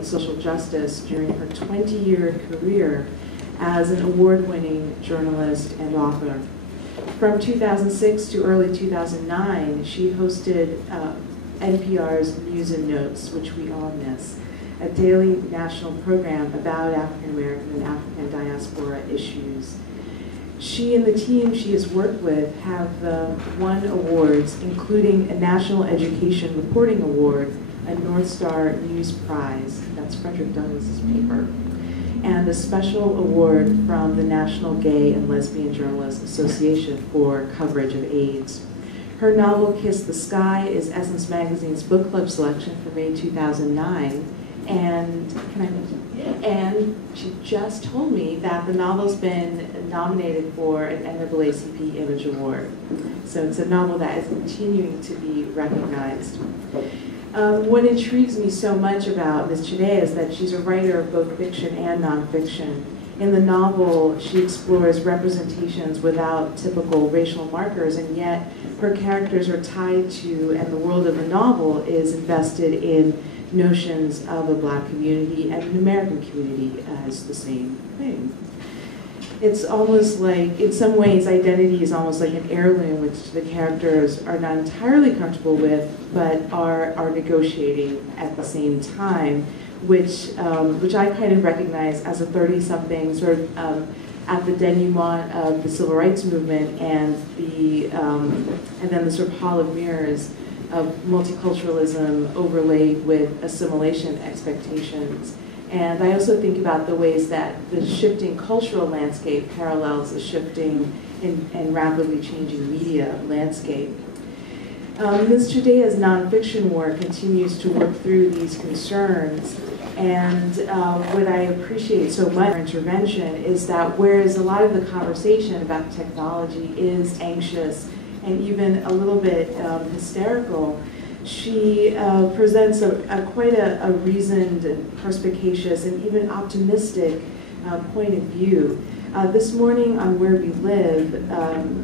and social justice during her 20-year career as an award-winning journalist and author. From 2006 to early 2009, she hosted NPR's News and Notes, which we all miss, a daily national program about African American and African diaspora issues. She and the team she has worked with have won awards, including a National Education Reporting Award, a North Star News Prize, that's Frederick Douglass's paper, and a special award from the National Gay and Lesbian Journalists Association for coverage of AIDS. Her novel, Kiss the Sky, is Essence Magazine's book club selection for May 2009. And she just told me that the novel's been nominated for an NAACP Image Award. So it's a novel that is continuing to be recognized. What intrigues me so much about Ms. Chideya is that she's a writer of both fiction and nonfiction. In the novel, she explores representations without typical racial markers, and yet her characters are tied to, and the world of the novel is invested in notions of a Black community and an American community as the same thing. It's almost like, in some ways, identity is almost like an heirloom which the characters are not entirely comfortable with, but are negotiating at the same time, which I kind of recognize as a 30-something sort of at the denouement of the civil rights movement and then the sort of hall of mirrors of multiculturalism overlaid with assimilation expectations. And I also think about the ways that the shifting cultural landscape parallels the shifting and rapidly changing media landscape. Ms. Chideya's nonfiction work continues to work through these concerns, and what I appreciate so much in her intervention is that whereas a lot of the conversation about technology is anxious and even a little bit hysterical, she presents quite a reasoned and perspicacious and even optimistic point of view. This morning on Where We Live,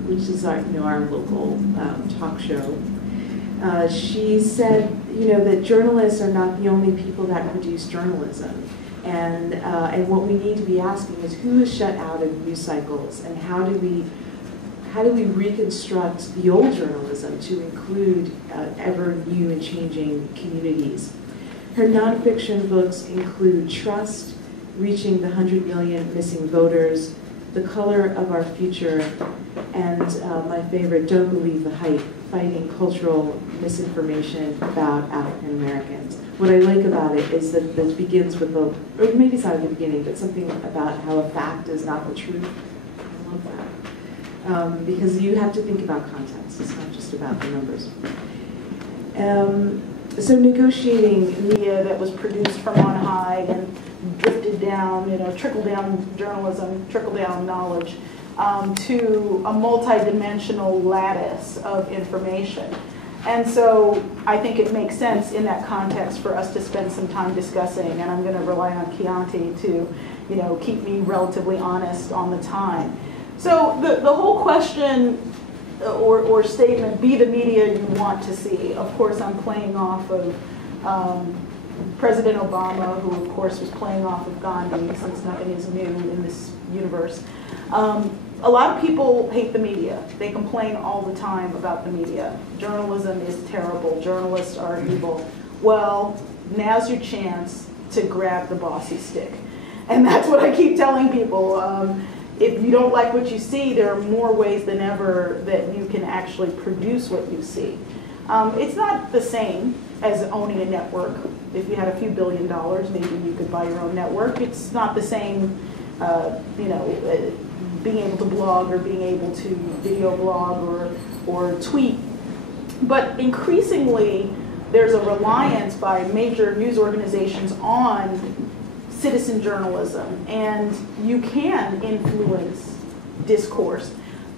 which is our local talk show, she said that journalists are not the only people that produce journalism. And what we need to be asking is who is shut out of news cycles, and how do we reconstruct the old journalism to include ever new and changing communities? Her nonfiction books include Trust, Reaching the 100 Million Missing Voters, The Color of Our Future, and my favorite, Don't Believe the Hype, Fighting Cultural Misinformation about African Americans. What I like about it is that it begins with or maybe it's not at the beginning, but something about how a fact is not the truth. I love that. Because you have to think about context. It's not just about the numbers. So negotiating media that was produced from on high and drifted down, trickle-down journalism, trickle-down knowledge, to a multi-dimensional lattice of information. And so I think it makes sense in that context for us to spend some time discussing, and I'm going to rely on Chianti to keep me relatively honest on the time. So the whole question or statement, be the media you want to see, of course I'm playing off of President Obama, who of course was playing off of Gandhi, since nothing is new in this universe. A lot of people hate the media. They complain all the time about the media. Journalism is terrible. Journalists are evil. Well, now's your chance to grab the bossy stick. And that's what I keep telling people. If you don't like what you see, there are more ways than ever that you can actually produce what you see. It's not the same as owning a network. If you had a few $1 billion, maybe you could buy your own network. It's not the same, being able to blog or being able to video blog or tweet. But increasingly, there's a reliance by major news organizations on citizen journalism, and you can influence discourse.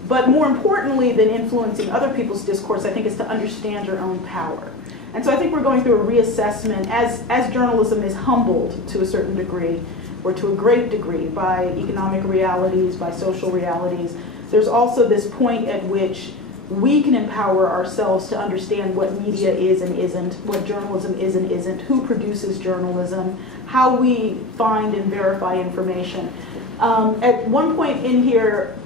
But more importantly than influencing other people's discourse, I think, is to understand your own power. And so I think we're going through a reassessment as journalism is humbled to a certain degree, or to a great degree, by economic realities, by social realities. There's also this point at which we can empower ourselves to understand what media is and isn't, what journalism is and isn't, who produces journalism, how we find and verify information. At one point in here,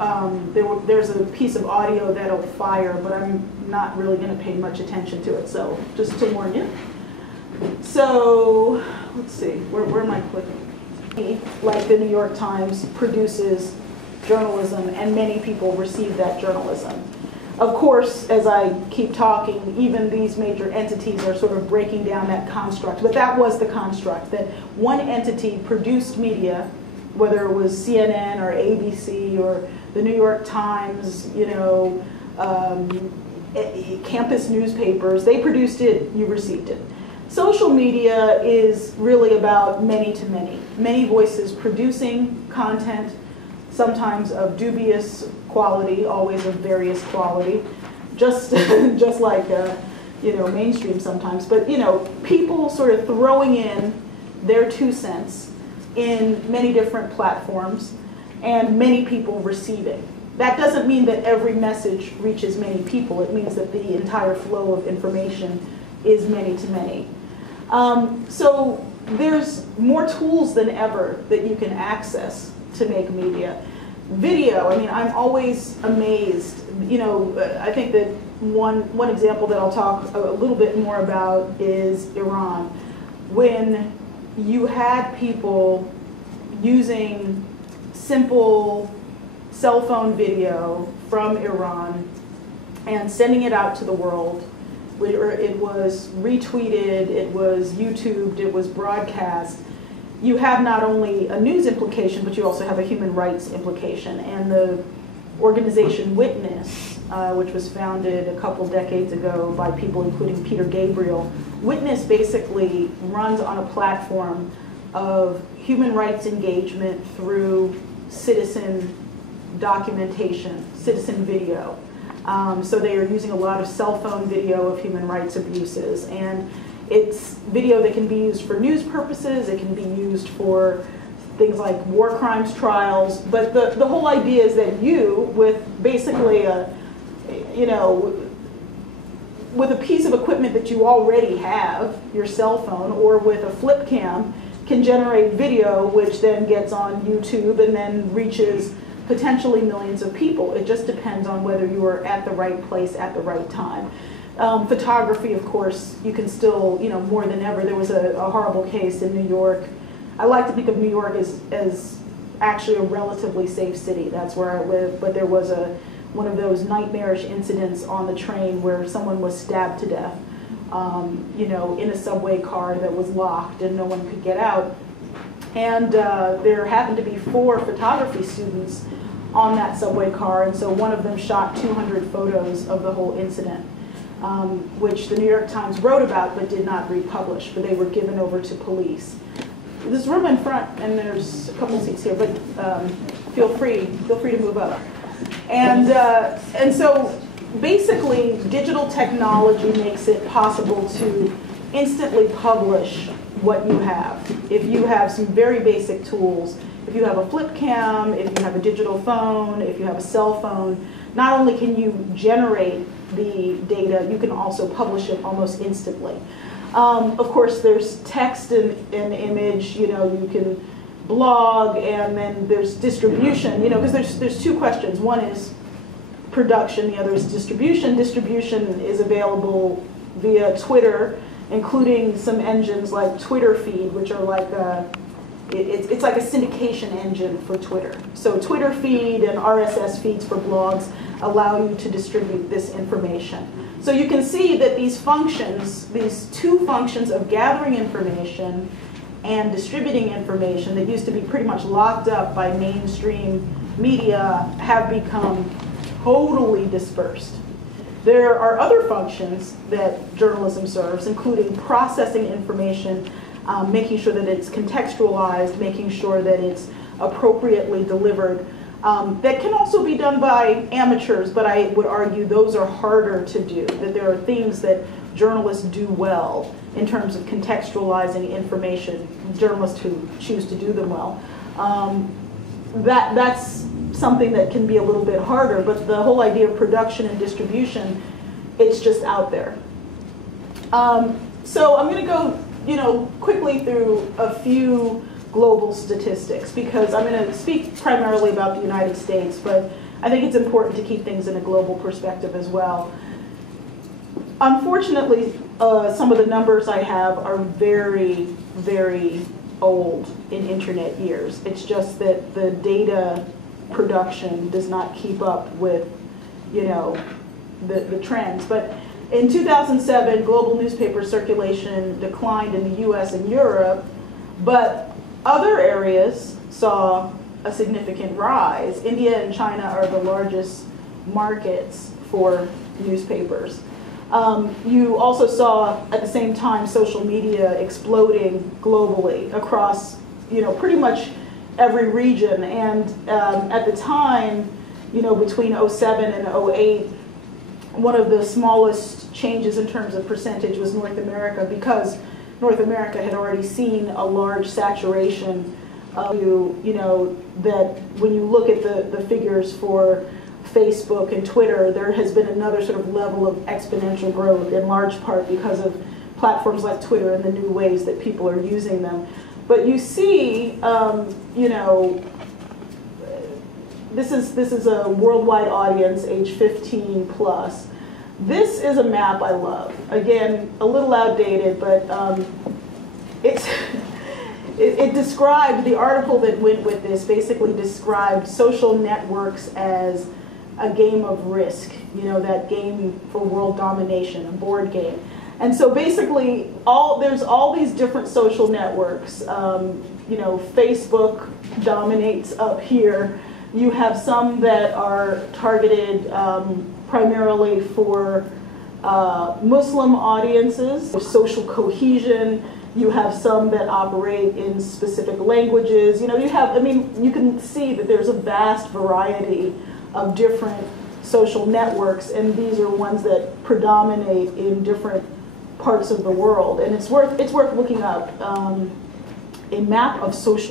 there's a piece of audio that'll fire, but I'm not really going to pay much attention to it, so just to warn you. So, let's see, where am I clicking? Like the New York Times produces journalism, and many people receive that journalism. Of course, as I keep talking, even these major entities are sort of breaking down that construct, but that was the construct, that one entity produced media, whether it was CNN or ABC or the New York Times, you know, campus newspapers, they produced it, you received it. Social media is really about many to many. Many voices producing content, sometimes of dubious quality, always of various quality, just like you know, mainstream sometimes. But you know, people sort of throwing in their 2 cents in many different platforms, and many people receiving. That doesn't mean that every message reaches many people. It means that the entire flow of information is many to many. So there's more tools than ever that you can access to make media. Video, I mean, I'm always amazed. You know, I think that one example that I'll talk a little bit more about is Iran. When you had people using simple cell phone video from Iran and sending it out to the world, where it was retweeted, it was YouTubed, it was broadcast, you have not only a news implication, but you also have a human rights implication. And the organization Witness, which was founded a couple decades ago by people including Peter Gabriel, Witness basically runs on a platform of human rights engagement through citizen documentation, citizen video. So they are using a lot of cell phone video of human rights abuses, and it's video that can be used for news purposes, it can be used for things like war crimes trials, but the whole idea is that you, with basically a, you know, with a piece of equipment that you already have, your cell phone, or with a flip cam, can generate video which then gets on YouTube and then reaches potentially millions of people. It just depends on whether you are at the right place at the right time. Photography, of course, you can still, you know, more than ever. There was a horrible case in New York. I like to think of New York as actually a relatively safe city. That's where I live, but there was one of those nightmarish incidents on the train where someone was stabbed to death, you know, in a subway car that was locked and no one could get out. And there happened to be 4 photography students on that subway car, and so one of them shot 200 photos of the whole incident, which the New York Times wrote about but did not republish, but they were given over to police. There's room in front, and there's a couple seats here, but feel free to move up. And so basically, digital technology makes it possible to instantly publish what you have. If you have some very basic tools, if you have a flip cam, if you have a digital phone, if you have a cell phone, not only can you generate the data, you can also publish it almost instantly. Of course, there's text and image, you know, you can blog, and then there's distribution, you know, because there's 2 questions. One is production, the other is distribution. Distribution is available via Twitter, including some engines like Twitter Feed, which are like it's like a syndication engine for Twitter. So Twitter Feed and RSS feeds for blogs allow you to distribute this information. So you can see that these functions, these 2 functions of gathering information and distributing information that used to be pretty much locked up by mainstream media, have become totally dispersed. There are other functions that journalism serves, including processing information, making sure that it's contextualized, making sure that it's appropriately delivered. That can also be done by amateurs, but I would argue those are harder to do, that there are things that journalists do well in terms of contextualizing information, journalists who choose to do them well. That's something that can be a little bit harder, but the whole idea of production and distribution, it's just out there. So I'm going to go quickly through a few global statistics, because I'm going to speak primarily about the United States, but I think it's important to keep things in a global perspective as well. Unfortunately, some of the numbers I have are very, very old in internet years. It's just that the data production does not keep up with, the trends. But in 2007, global newspaper circulation declined in the US and Europe, but other areas saw a significant rise. India and China are the largest markets for newspapers. You also saw at the same time social media exploding globally across pretty much every region. And at the time, between 07 and 08, one of the smallest changes in terms of percentage was North America, because North America had already seen a large saturation of, that when you look at the figures for Facebook and Twitter, there has been another sort of level of exponential growth, in large part because of platforms like Twitter and the new ways that people are using them. But you see, this is a worldwide audience, age 15 plus. This is a map I love. Again, a little outdated, but it described, the article that went with this basically described social networks as a game of Risk, that game for world domination, a board game. And so basically, there's all these different social networks. Facebook dominates up here. You have some that are targeted primarily for Muslim audiences, social cohesion. You have some that operate in specific languages. You can see that there's a vast variety of different social networks, and these are ones that predominate in different parts of the world. And it's worth looking up a map of social